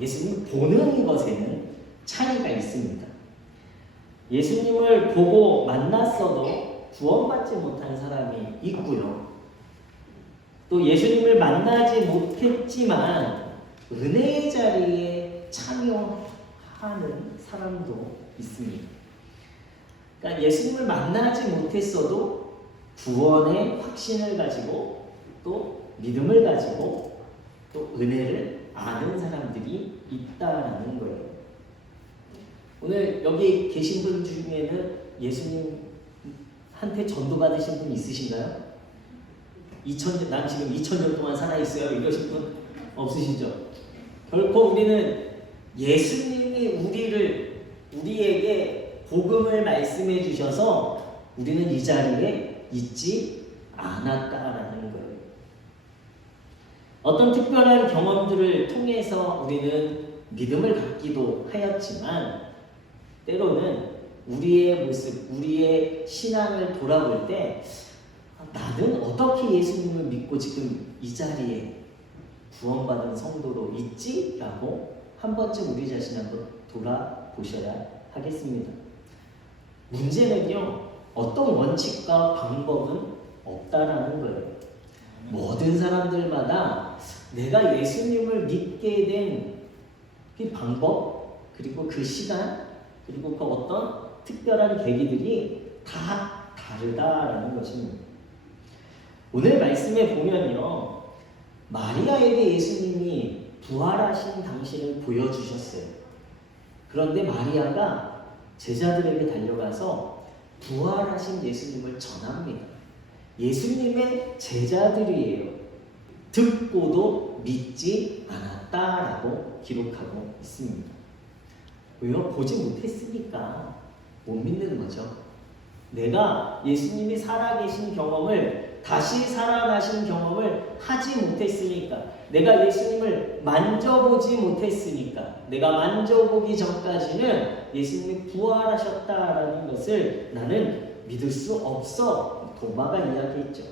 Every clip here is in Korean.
예수님을 보는 것에는 차이가 있습니다. 예수님을 보고 만났어도 구원받지 못한 사람이 있고요. 또 예수님을 만나지 못했지만 은혜의 자리에 참여하는 사람도 있습니다. 그러니까 예수님을 만나지 못했어도 구원의 확신을 가지고 또 믿음을 가지고 또 은혜를 아는 사람들이 있다라는 거예요. 오늘 여기 계신 분 중에는 예수님한테 전도받으신 분 있으신가요? 난 지금 2000년 동안 살아있어요 이러신 분 없으시죠? 결코 우리는 예수님이 우리에게 복음을 말씀해 주셔서 우리는 이 자리에 있지 않았다라는 거예요. 어떤 특별한 경험들을 통해서 우리는 믿음을 갖기도 하였지만 때로는 우리의 모습, 우리의 신앙을 돌아볼 때 나는 어떻게 예수님을 믿고 지금 이 자리에 구원받은 성도로 있지? 라고 한 번쯤 우리 자신 한번 돌아보셔야 하겠습니다. 문제는요, 어떤 원칙과 방법은 없다라는 거예요. 모든 사람들마다 내가 예수님을 믿게 된 그 방법, 그리고 그 시간, 그리고 그 어떤 특별한 계기들이 다 다르다라는 것입니다. 오늘 말씀에 보면요, 마리아에게 예수님이 부활하신 당신을 보여주셨어요. 그런데 마리아가 제자들에게 달려가서 부활하신 예수님을 전합니다. 예수님의 제자들이에요. 듣고도 믿지 않았다라고 기록하고 있습니다. 왜요? 보지 못했으니까 못 믿는 거죠. 내가 예수님이 살아계신 경험을, 다시 살아나신 경험을 하지 못했으니까, 내가 예수님을 만져보지 못했으니까, 내가 만져보기 전까지는 예수님이 부활하셨다라는 것을 나는 믿을 수 없어. 도마가 이야기했죠.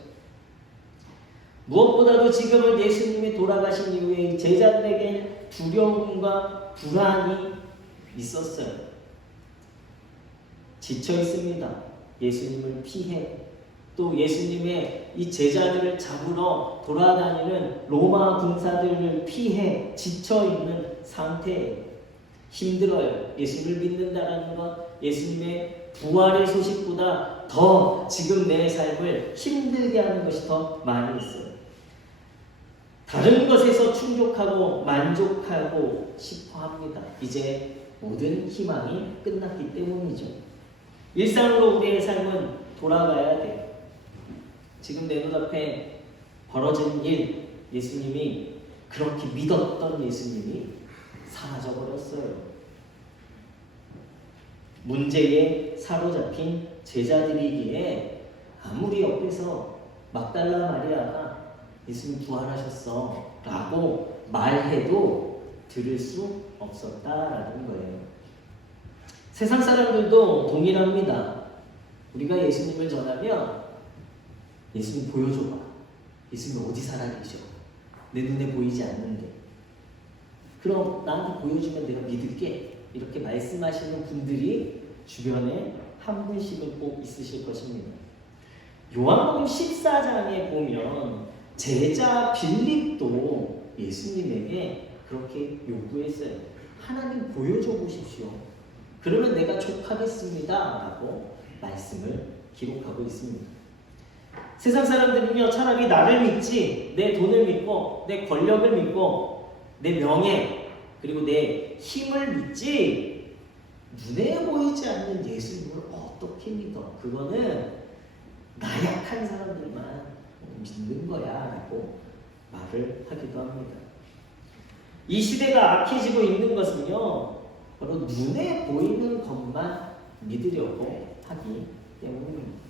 무엇보다도 지금은 예수님이 돌아가신 이후에 제자들에게 두려움과 불안이 있었어요. 지쳐 있습니다. 예수님을 피해 또 예수님의 이 제자들을 잡으러 돌아다니는 로마 군사들을 피해 지쳐 있는 상태예요. 힘들어요. 예수님을 믿는다라는 것, 예수님의 부활의 소식보다 더 지금 내 삶을 힘들게 하는 것이 더 많이 있어요. 다른 것에서 충족하고 만족하고 싶어 합니다. 이제 모든 희망이 끝났기 때문이죠. 일상으로 우리의 삶은 돌아가야 돼요. 지금 내 눈앞에 벌어진 일, 예수님이 그렇게 믿었던 예수님이 사라져버렸어요. 문제에 사로잡힌 제자들이기에 아무리 옆에서 막달라 마리아가 예수님 부활하셨어 라고 말해도 들을 수 없었다라는 거예요. 세상 사람들도 동일합니다. 우리가 예수님을 전하면 예수님 보여줘봐. 예수님 어디 살아계셔? 내 눈에 보이지 않는데. 그럼 나한테 보여주면 내가 믿을게. 이렇게 말씀하시는 분들이 주변에 한 분씩은 꼭 있으실 것입니다. 요한복음 14장에 보면 제자 빌립도 예수님에게 그렇게 요구했어요. 하나님 보여줘 보십시오. 그러면 내가 족하겠습니다 라고 말씀을 기록하고 있습니다. 세상 사람들은요, 차라리 나를 믿지, 내 돈을 믿고 내 권력을 믿고 내 명예 그리고 내 힘을 믿지 눈에 보이지 않는 예수님을 어떻게 믿어? 그거는 나약한 사람들만 믿는 거야 라고 말을 하기도 합니다. 이 시대가 악해지고 있는 것은요, 바로 눈에 보이는 것만 믿으려고 하기 때문입니다.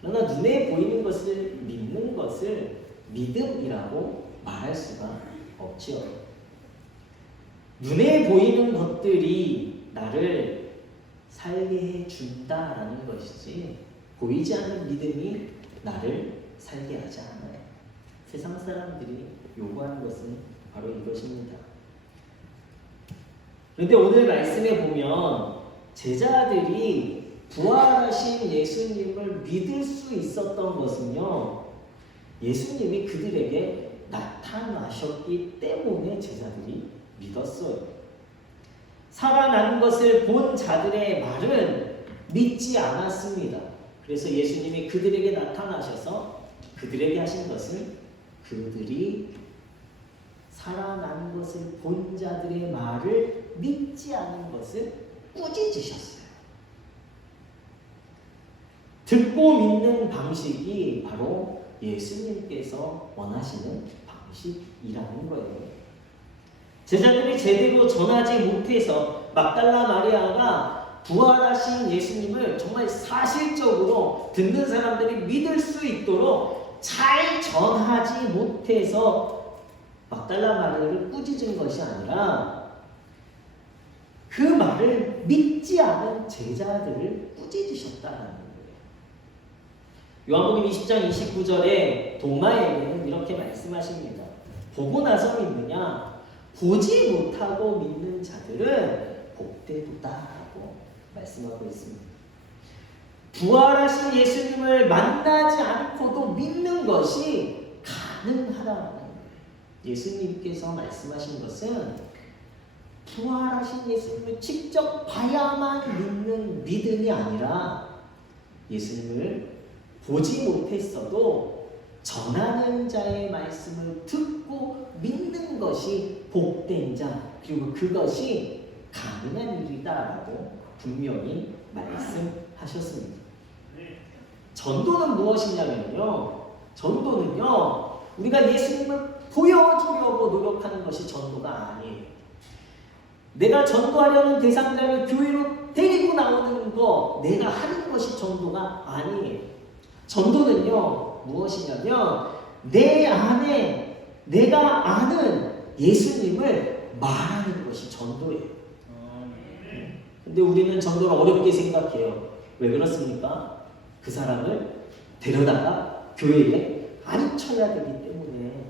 그러나 눈에 보이는 것을 믿는 것을 믿음이라고 말할 수가 없죠. 눈에 보이는 것들이 나를 살게 해준다라는 것이지 보이지 않는 믿음이 나를 살게 하지 않아요. 세상 사람들이 요구하는 것은 바로 이것입니다. 그런데 오늘 말씀에 보면 제자들이 부활하신 예수님을 믿을 수 있었던 것은요, 예수님이 그들에게 나타나셨기 때문에 제자들이 믿었어요. 살아난 것을 본 자들의 말은 믿지 않았습니다. 그래서 예수님이 그들에게 나타나셔서 그들에게 하신 것은 그들이 살아난 것을 본 자들의 말을 믿지 않은 것을 꾸짖으셨어요. 듣고 믿는 방식이 바로 예수님께서 원하시는 방식이라는 거예요. 제자들이 제대로 전하지 못해서 막달라 마리아가 부활하신 예수님을 정말 사실적으로 듣는 사람들이 믿을 수 있도록 잘 전하지 못해서 막달라 마리아를 꾸짖은 것이 아니라 그 말을 믿지 않은 제자들을 꾸짖으셨다는 거예요. 요한복음 20장 29절에 도마에게는 이렇게 말씀하십니다. 보고 나서 믿느냐? 보지 못하고 믿는 자들은 복되도다라고 말씀하고 있습니다. 부활하신 예수님을 만나지 않고도 믿는 것이 가능하다는 거예요. 예수님께서 말씀하신 것은 부활하신 예수님을 직접 봐야만 믿는 믿음이 아니라 예수님을 보지 못했어도 전하는 자의 말씀을 듣고 믿는 것이 복된 자, 그리고 그것이 가능한 일이다라고 분명히 말씀하셨습니다. 전도는 무엇이냐면요, 전도는요, 우리가 예수님을 보여주려고 노력하는 것이 전도가 아니에요. 내가 전도하려는 대상자를 교회로 데리고 나오는 거, 내가 하는 것이 전도가 아니에요. 전도는요, 무엇이냐면 내 안에 내가 아는 예수님을 말하는 것이 전도예요. 근데 우리는 전도를 어렵게 생각해요. 왜 그렇습니까? 그 사람을 데려다가 교회에 앉혀야 되기 때문에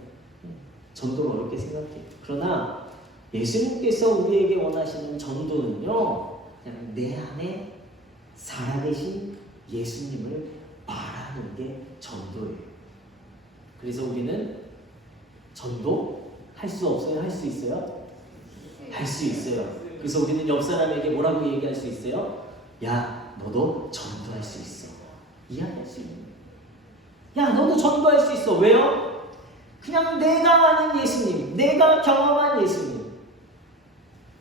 전도를 어렵게 생각해요. 그러나 예수님께서 우리에게 원하시는 전도는요, 그냥 내 안에 살아계신 예수님을 말하는 게 전도예요. 그래서 우리는 전도 할 수 없어요? 할 수 있어요? 할 수 있어요. 그래서 우리는 옆 사람에게 뭐라고 얘기할 수 있어요? 야, 너도 전도할 수 있어. 이야기할 수 있는 거예요. 야, 너도 전도할 수 있어. 왜요? 그냥 내가 아는 예수님, 내가 경험한 예수님,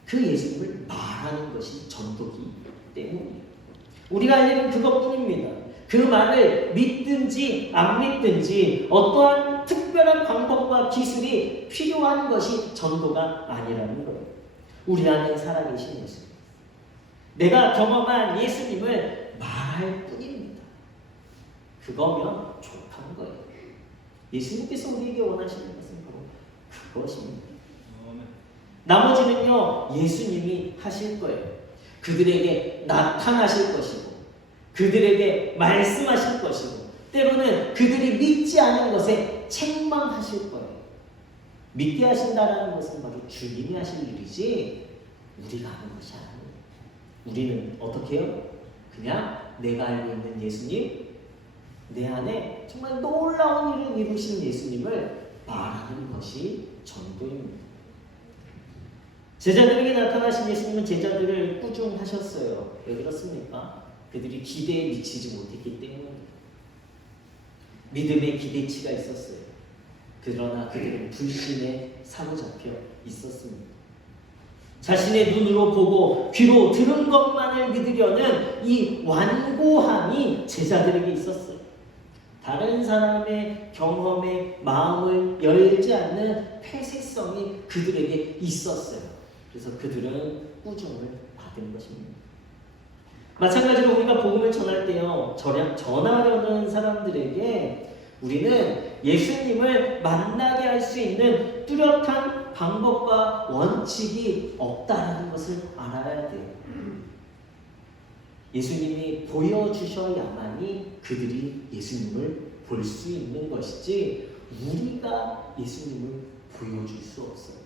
그 예수님을 말하는 것이 전도기 때문이에요. 우리가 할 일은 그것뿐입니다. 그 말을 믿든지 안 믿든지 어떠한 특별한 방법과 기술이 필요한 것이 전도가 아니라는 거예요. 우리 안에 살아계신 예수님, 내가 경험한 예수님을 말할 뿐입니다. 그거면 족한 거예요. 예수님께서 우리에게 원하시는 것은 바로 그것입니다. 나머지는요, 예수님이 하실 거예요. 그들에게 나타나실 것이고 그들에게 말씀하실 것이고 때로는 그들이 믿지 않은 것에 책망하실 거예요. 믿게 하신다는 것은 바로 주님이 하실 일이지 우리가 하는 것이 아니에요. 우리는 어떻게 해요? 그냥 내가 알고 있는 예수님, 내 안에 정말 놀라운 일을 이루신 예수님을 말하는 것이 전도입니다. 제자들에게 나타나신 예수님은 제자들을 꾸중하셨어요. 왜 그렇습니까? 그들이 기대에 미치지 못했기 때문입니다. 믿음의 기대치가 있었어요. 그러나 그들은 불신에 사로잡혀 있었습니다. 자신의 눈으로 보고 귀로 들은 것만을 믿으려는 이 완고함이 제자들에게 있었어요. 다른 사람의 경험에 마음을 열지 않는 폐쇄성이 그들에게 있었어요. 그래서 그들은 꾸중을 받은 것입니다. 마찬가지로 우리가 복음을 전할 때요, 전하려는 사람들에게 우리는 예수님을 만나게 할 수 있는 뚜렷한 방법과 원칙이 없다는 것을 알아야 돼요. 예수님이 보여주셔야만이 그들이 예수님을 볼 수 있는 것이지 우리가 예수님을 보여줄 수 없어요.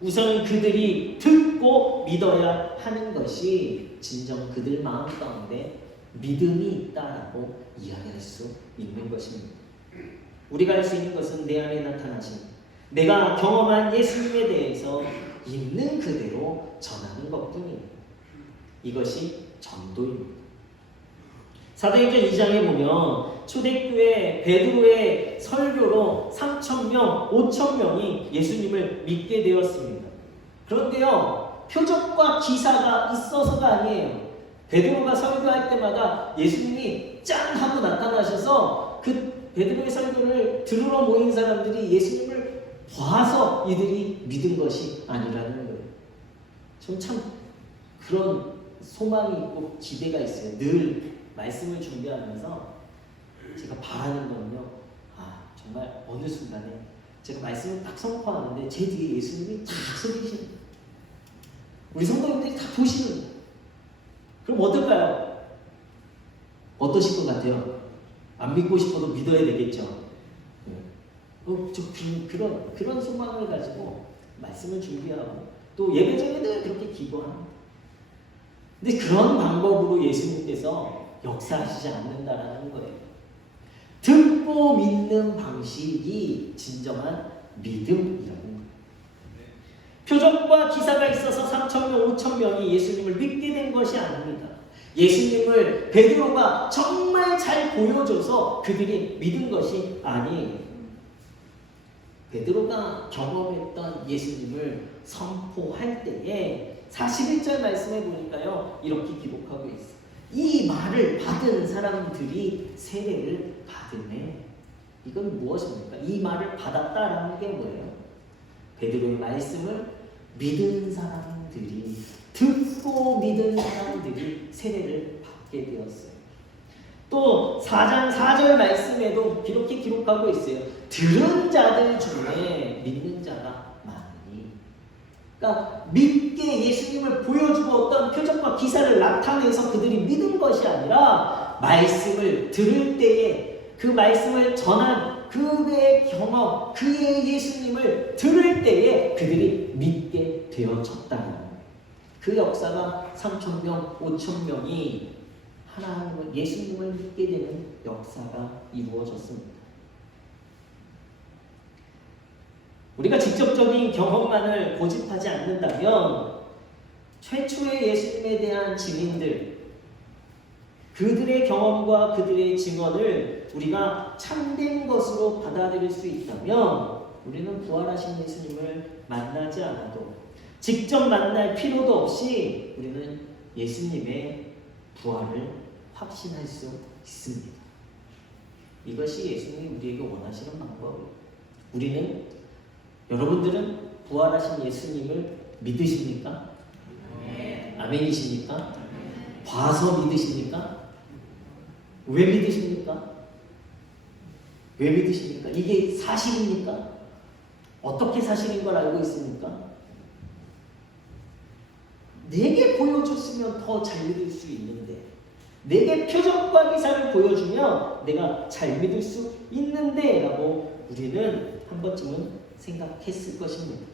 우선은 그들이 듣고 믿어야 하는 것이 진정 그들 마음 가운데 믿음이 있다라고 이야기할 수 있는 것입니다. 우리가 할 수 있는 것은 내 안에 나타나신 내가 경험한 예수님에 대해서 있는 그대로 전하는 것뿐입니다. 이것이 전도입니다. 사도행전 2장에 보면 초대교회 베드로의 설교로 3,000명, 5,000명이 예수님을 믿게 되었습니다. 그런데요, 표적과 기사가 있어서가 아니에요. 베드로가 설교할 때마다 예수님이 짠 하고 나타나셔서 그 베드로의 설교를 들으러 모인 사람들이 예수님을 봐서 이들이 믿은 것이 아니라는 거예요. 전 참 그런 소망이 있고 기대가 있어요. 늘 말씀을 준비하면서 제가 바라는 거는요. 정말 어느 순간에 제가 말씀을 딱 선포하는데 제 뒤에 예수님이 쫙 서 계시는 거예요. 우리 성도님들이 다 보시는 거예요. 그럼 어떨까요? 어떠실 것 같아요? 안 믿고 싶어도 믿어야 되겠죠. 그런 소망을 가지고 말씀을 준비하고 또 예배 전에도 그렇게 기도합니다. 근데 그런 방법으로 예수님께서 역사하시지 않는다라는 거예요. 듣고 믿는 방식이 진정한 믿음이라는 거예요. 표적과 기사가 있어서 3,000명, 5,000명이 예수님을 믿게 된 것이 아닙니다. 예수님을 베드로가 정말 잘 보여줘서 그들이 믿은 것이 아니에요. 베드로가 경험했던 예수님을 선포할 때에 41절 말씀에 보니까요, 이렇게 기록하고 있어요. 이 말을 받은 사람들이 세례를 받으매. 이건 무엇입니까? 이 말을 받았다라는 게 뭐예요? 베드로의 말씀을 믿은 사람들이, 듣고 믿은 사람들이 세례를 받게 되었어요. 또 4장 4절 말씀에도 이렇게 기록하고 있어요. 들은 자들 중에 믿는 자가 많으니. 그러니까 믿게 예수님을 보여주고 어떤 표적과 기사를 나타내서 그들이 믿은 것이 아니라 말씀을 들을 때에 그 말씀을 전한 그의 경험, 그의 예수님을 들을 때에 그들이 믿게 되어졌다는 거예요. 그 역사가 3,000명, 5,000명이 하나님을, 예수님을 믿게 되는 역사가 이루어졌습니다. 우리가 직접적인 경험만을 고집하지 않는다면 최초의 예수님에 대한 증인들, 그들의 경험과 그들의 증언을 우리가 참된 것으로 받아들일 수 있다면 우리는 부활하신 예수님을 만나지 않아도, 직접 만날 필요도 없이 우리는 예수님의 부활을 확신할 수 있습니다. 이것이 예수님이 우리에게 원하시는 방법이에요. 우리는, 여러분들은 부활하신 예수님을 믿으십니까? 아멘이십니까? 봐서 믿으십니까? 왜 믿으십니까? 왜 믿으십니까? 이게 사실입니까? 어떻게 사실인 걸 알고 있습니까? 내게 보여줬으면 더 잘 믿을 수 있는데, 내게 표적과 기사를 보여주면 내가 잘 믿을 수 있는데 라고 우리는 한 번쯤은 생각했을 것입니다.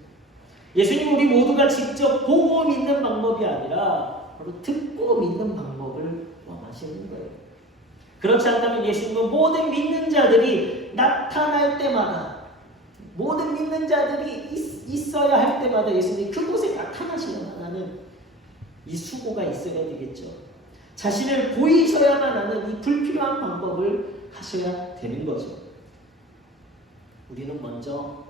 예수님, 우리 모두가 직접 보고 믿는 방법이 아니라 바로 듣고 믿는 방법을 원하시는 거예요. 그렇지 않다면 예수님은 모든 믿는 자들이 나타날 때마다, 모든 믿는 자들이 있어야 할 때마다 예수님이 그곳에 나타나시려면 하는 이 수고가 있어야 되겠죠. 자신을 보이셔야만 하는 이 불필요한 방법을 하셔야 되는 거죠. 우리는 먼저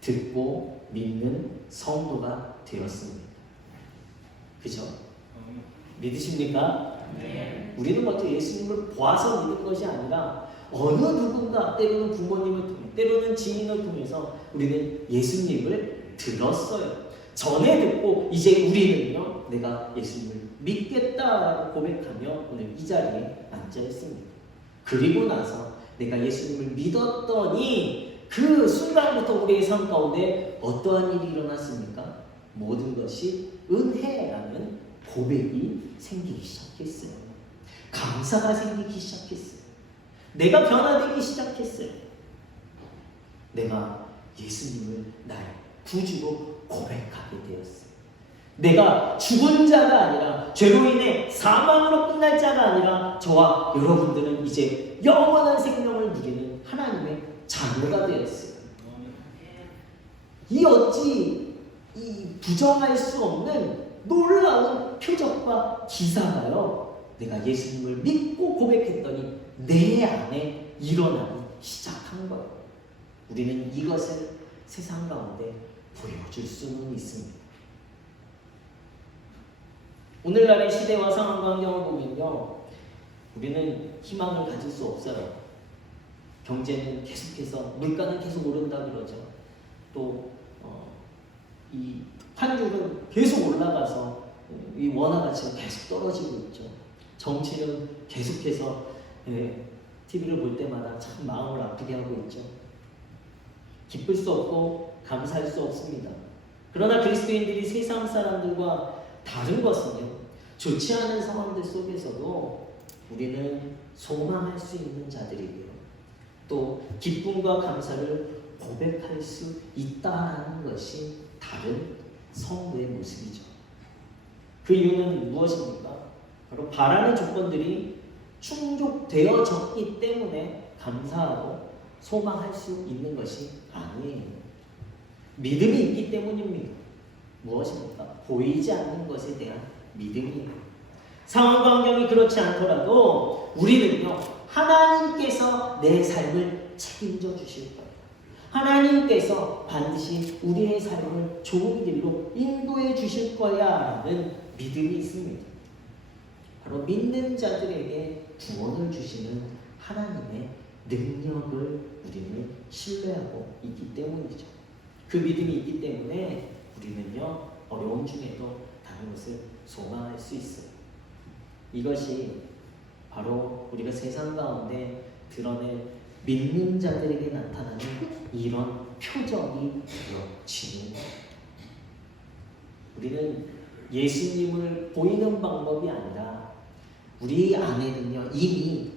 듣고 믿는 성도가 되었습니다. 그죠? 믿으십니까? 네. 우리는 먼저 예수님을 보아서 믿은 것이 아니라 어느 누군가, 때로는 부모님을 통해, 때로는 지인을 통해서 우리는 예수님을 들었어요. 전에 듣고 이제 우리는요, 내가 예수님을 믿겠다라고 고백하며 오늘 이 자리에 앉아 있습니다. 그리고 나서 내가 예수님을 믿었더니 그 순간부터 우리의 삶 가운데 어떠한 일이 일어났습니까? 모든 것이 은혜라는 고백이 생기기 시작했어요. 감사가 생기기 시작했어요. 내가 변화되기 시작했어요. 내가 예수님을 나의 구주로 고백하게 되었어요. 내가 죽은 자가 아니라 죄로 인해 사망으로 끝날 자가 아니라 저와 여러분들은 이제 영원한 생명을 누리는 하나님의 자녀가 되었어요. 이 어찌 이 부정할 수 없는 놀라운 표적과 기사가요, 내가 예수님을 믿고 고백했더니 내 안에 일어나기 시작한 거예요. 우리는 이것을 세상 가운데 보여줄 수는 있습니다. 오늘날의 시대와 상황과 환경을 보면요, 우리는 희망을 가질 수 없어요. 경제는 계속해서, 물가는 계속 오른다 그러죠. 또 이 환율은 계속 올라가서 이 원화 가치가 계속 떨어지고 있죠. 정치는 계속해서 TV를 볼 때마다 참 마음을 아프게 하고 있죠. 기쁠 수 없고 감사할 수 없습니다. 그러나 그리스도인들이 세상 사람들과 다른 것은요, 좋지 않은 상황들 속에서도 우리는 소망할 수 있는 자들이고요, 또 기쁨과 감사를 고백할 수 있다는 것이 다른 성도의 모습이죠. 그 이유는 무엇입니까? 바로 바라는 조건들이 충족되어졌기 때문에 감사하고 소망할 수 있는 것이 아니에요. 믿음이 있기 때문입니다. 무엇입니까? 보이지 않는 것에 대한 믿음이에요. 상황과 환경이 그렇지 않더라도 우리는요, 하나님께서 내 삶을 책임져 주실 거예요. 하나님께서 반드시 우리의 삶을 좋은 길로 인도해 주실 거야 라는 믿음이 있습니다. 바로 믿는 자들에게 구원을 주시는 하나님의 능력을 우리는 신뢰하고 있기 때문이죠. 그 믿음이 있기 때문에 우리는요, 어려움 중에도 다른 것을 소망할 수 있어요. 이것이 바로 우리가 세상 가운데 드러낼 믿는 자들에게 나타나는 이런 표적이 되어지는 거예요. 우리는 예수님을 보이는 방법이 아니라 우리 안에는요, 이미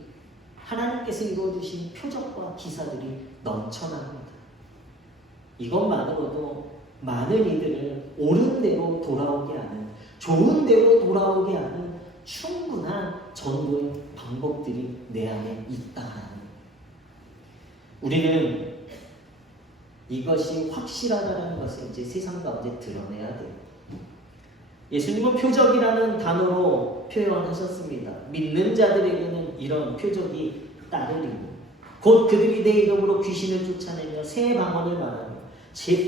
하나님께서 이루어주신 표적과 기사들이 넘쳐납니다. 이것만으로도 많은 이들을 옳은 대로 돌아오게 하는, 좋은 대로 돌아오게 하는 충분한 전도의 방법들이 내 안에 있다는, 우리는 이것이 확실하다는 것을 이제 세상 가운데 드러내야 돼요. 예수님은 표적이라는 단어로 표현하셨습니다. 믿는 자들에게는 이런 표적이 따르리니 곧 그들이 내 이름으로 귀신을 쫓아내며 새 방언을 말하며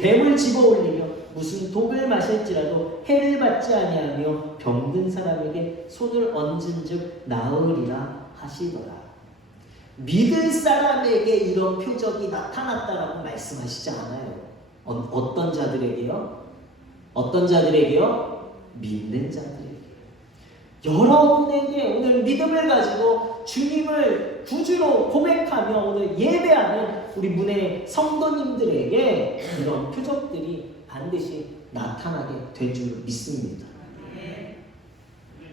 뱀을 집어올리며 무슨 독을 마실지라도 해를 받지 아니하며 병든 사람에게 손을 얹은즉 나으리라 하시더라. 믿을 사람에게 이런 표적이 나타났다라고 말씀하시지 않아요. 어떤 자들에게요? 어떤 자들에게요? 믿는 자들에게. 여러분에게 오늘 믿음을 가지고 주님을 구주로 고백하며 오늘 예배하는 우리 문의 성도님들에게 이런 표적들이 반드시 나타나게 될 줄 믿습니다.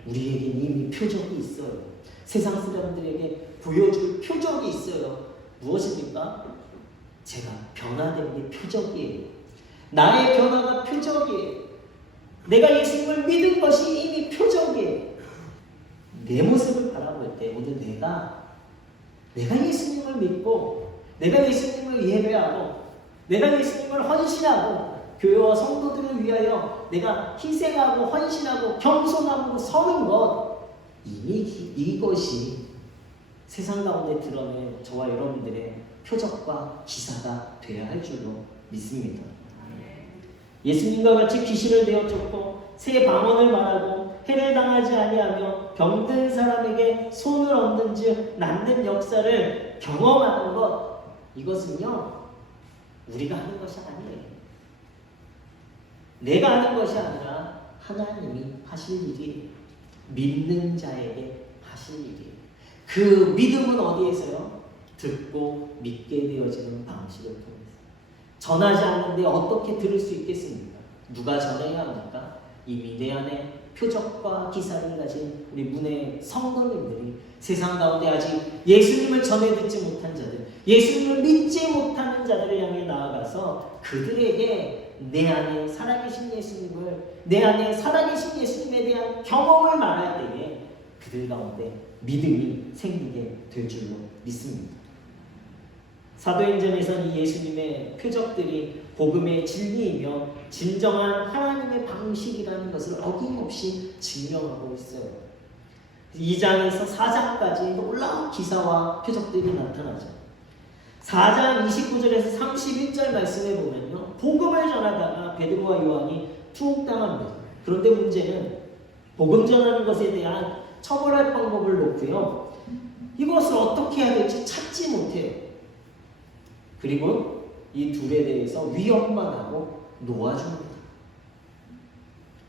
우리에게 이미 표적이 있어요. 세상 사람들에게 보여줄 표적이 있어요. 무엇입니까? 제가 변화된 게 표적이에요. 나의 변화가 표적이에요. 내가 예수님을 믿은 것이 이미 표적이에요. 내 모습을 바라볼 때 오늘 내가 예수님을 믿고 내가 예수님을 예배하고 내가 예수님을 헌신하고 교회와 성도들을 위하여 내가 희생하고 헌신하고 겸손하고 서는 것, 이미 이것이 세상 가운데 드러낸 저와 여러분들의 표적과 기사가 되어야 할 줄로 믿습니다. 예수님과 같이 귀신을 내어 쫓고 새 방언을 말하고 해를 당하지 아니하며 병든 사람에게 손을 얹는즉 낫는 역사를 경험하는 것, 이것은요 우리가 하는 것이 아니에요. 내가 하는 것이 아니라 하나님이 하실 일이에요. 믿는 자에게 하실 일이에요. 그 믿음은 어디에서요? 듣고 믿게 되어지는 방식을 통해서. 전하지 않는데 어떻게 들을 수 있겠습니까? 누가 전해야 합니까? 이미 내 안에 표적과 기사를 가진 우리 문의 성도님들이 세상 가운데 아직 예수님을 전해 듣지 못한 자들, 예수님을 믿지 못하는 자들을 향해 나아가서 그들에게 내 안에 살아계신 예수님을, 내 안에 살아계신 예수님에 대한 경험을 말할 때에 그들 가운데 믿음이 생기게 될 줄로 믿습니다. 사도행전에서는 이 예수님의 표적들이 복음의 진리이며 진정한 하나님의 방식이라는 것을 어김없이 증명하고 있어요. 2장에서 4장까지 놀라운 기사와 표적들이 나타나죠. 4장 29절에서 31절 말씀에 보면요, 복음을 전하다가 베드로와 요한이 투옥당합니다. 그런데 문제는 복음 전하는 것에 대한 처벌할 방법을 놓고요, 이것을 어떻게 해야 될지 찾지 못해요. 그리고 이 둘에 대해서 위협만 하고 놓아줍니다.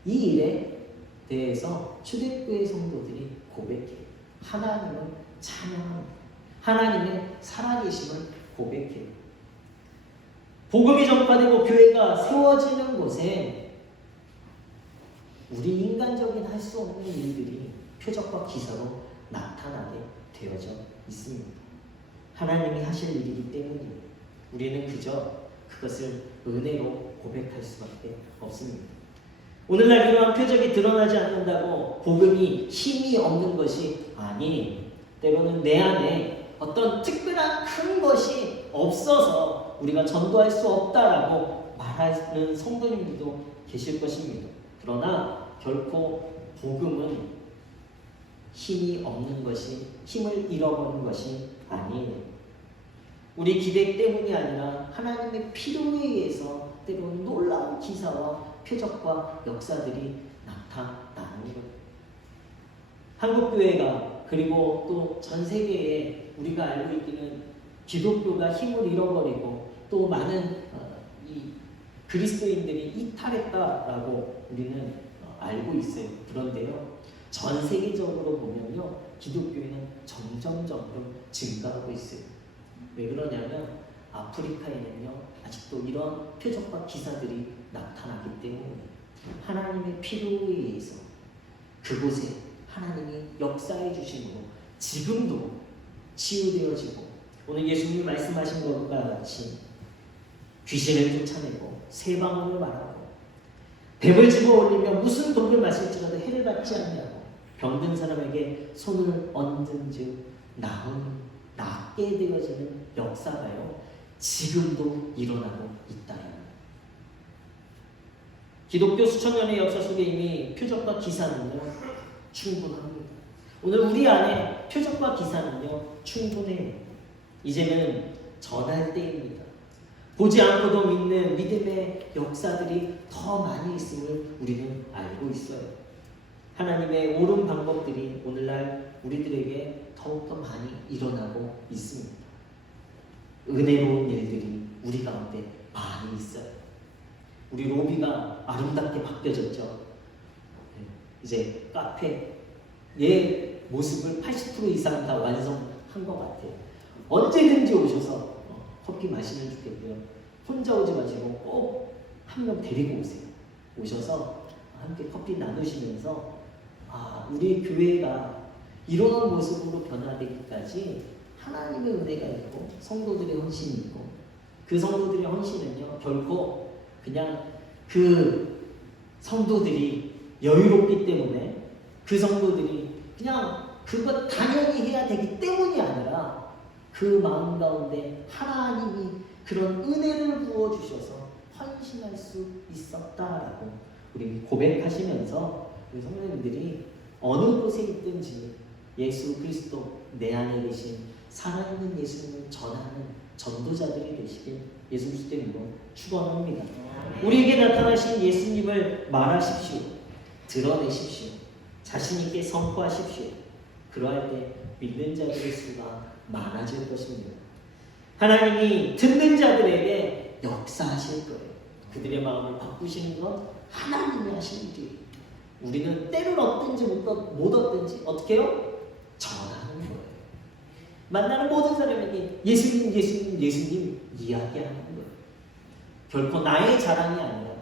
이 일에 대해서 초대교회 성도들이 고백해요. 하나님을 찬양합니다. 하나님의 살아계심을 고백해요. 복음이 전파되고 교회가 세워지는 곳에 우리 인간적인 할 수 없는 일들이 표적과 기사로 나타나게 되어져 있습니다. 하나님이 하실 일이기 때문입니다. 우리는 그저 그것을 은혜로 고백할 수밖에 없습니다. 오늘날 이러한 표적이 드러나지 않는다고 복음이 힘이 없는 것이 아니에요. 때로는 내 안에 어떤 특별한 큰 것이 없어서 우리가 전도할 수 없다라고 말하는 성도님들도 계실 것입니다. 그러나 결코 복음은 힘이 없는 것이, 힘을 잃어버린 것이 아니에요. 우리 기대 때문이 아니라 하나님의 필요에 의해서 때로는 놀라운 기사와 표적과 역사들이 나타나는 거예요. 한국교회가, 그리고 또 전 세계에 우리가 알고 있기는 기독교가 힘을 잃어버리고 또 많은 이 그리스도인들이 이탈했다라고 우리는 알고 있어요. 그런데요, 전 세계적으로 보면요, 기독교회는 점점적으로 증가하고 있어요. 왜 그러냐면 아프리카에는요, 아직도 이런 표적과 기사들이 나타나기 때문에 하나님의 필요에 의해서 그곳에 하나님이 역사해 주심으로 지금도 치유되어지고, 오늘 예수님이 말씀하신 것과 같이 귀신을 쫓아내고 새 방언을 말하고 뱀을 집어올리며 무슨 독을 마실지라도 해를 받지 않냐고 병든 사람에게 손을 얹은즉 낫게 되어지는 역사가요, 지금도 일어나고 있다. 기독교 수천 년의 역사 속에 이미 표적과 기사는요, 충분합니다. 오늘 우리 안에 표적과 기사는요, 충분해요. 이제는 전할 때입니다. 보지 않고도 믿는 믿음의 역사들이 더 많이 있음을 우리는 알고 있어요. 하나님의 옳은 방법들이 오늘날 우리들에게 더욱더 많이 일어나고 있습니다. 은혜로운 일들이 우리 가운데 많이 있어요. 우리 로비가 아름답게 바뀌어졌죠. 이제 카페의 모습을 80% 이상 다 완성한 것 같아요. 언제든지 오셔서 커피 마시면 좋겠고요. 혼자 오지 마시고 꼭 한 명 데리고 오세요. 오셔서 함께 커피 나누시면서 우리 교회가 이런 모습으로 변화되기까지 하나님의 은혜가 있고 성도들의 헌신이 있고, 그 성도들의 헌신은요, 결코 그냥 그 성도들이 여유롭기 때문에, 그 성도들이 그냥 그것 당연히 해야 되기 때문이 아니라 그 마음 가운데 하나님이 그런 은혜를 부어주셔서 헌신할 수 있었다라고 우리 고백하시면서 우리 성도님들이 어느 곳에 있든지 예수 그리스도 내 안에 계신 살아있는 예수님을 전하는 전도자들이 되시길 예수 그리스도 이름으로 축원합니다. 우리에게 나타나신 예수님을 말하십시오. 드러내십시오. 자신 있게 선포하십시오. 그러할 때 믿는 자들의 수가 많아질 것입니다. 하나님이 듣는 자들에게 역사하실 거예요. 그들의 마음을 바꾸시는 건 하나님이 하시는 일이에요. 우리는 때를 얻든지 못 얻든지 어떻게 해요? 전하는 거예요. 만나는 모든 사람에게 예수님, 예수님, 예수님 이야기하는 거예요. 결코 나의 자랑이 아니라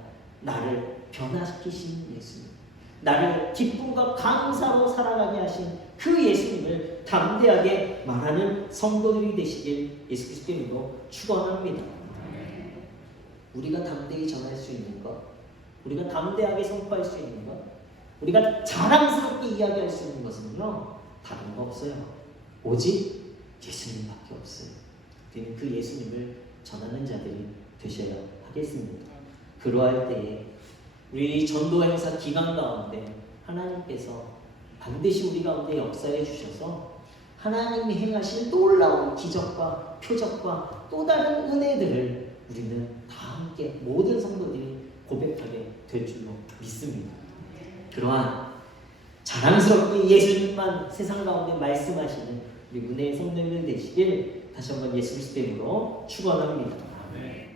나를 변화시키신 예수님, 나를 기쁨과 감사로 살아가게 하신 그 예수님을 담대하게 말하는 성도들이 되시길 예수 그리스도 이름으로 축원합니다. 우리가 담대히 전할 수 있는 것, 우리가 담대하게 선포할 수 있는 것, 우리가 자랑스럽게 이야기할 수 있는 것은요, 다른 거 없어요. 오직 예수님밖에 없어요. 우리는 그 예수님을 전하는 자들이 되셔야 하겠습니다. 그러할 때에 우리 전도 행사 기간 가운데 하나님께서 반드시 우리 가운데 역사해 주셔서 하나님이 행하신 놀라운 기적과 표적과 또 다른 은혜들을 우리는 다 함께 모든 성도들이 고백하게 될 줄로 믿습니다. 그러한 자랑스럽게 예수님만 세상 가운데 말씀하시는 우리 은혜의 성도님들 되시길 다시 한번 예수 그리스도 이름으로 축원합니다. 아멘.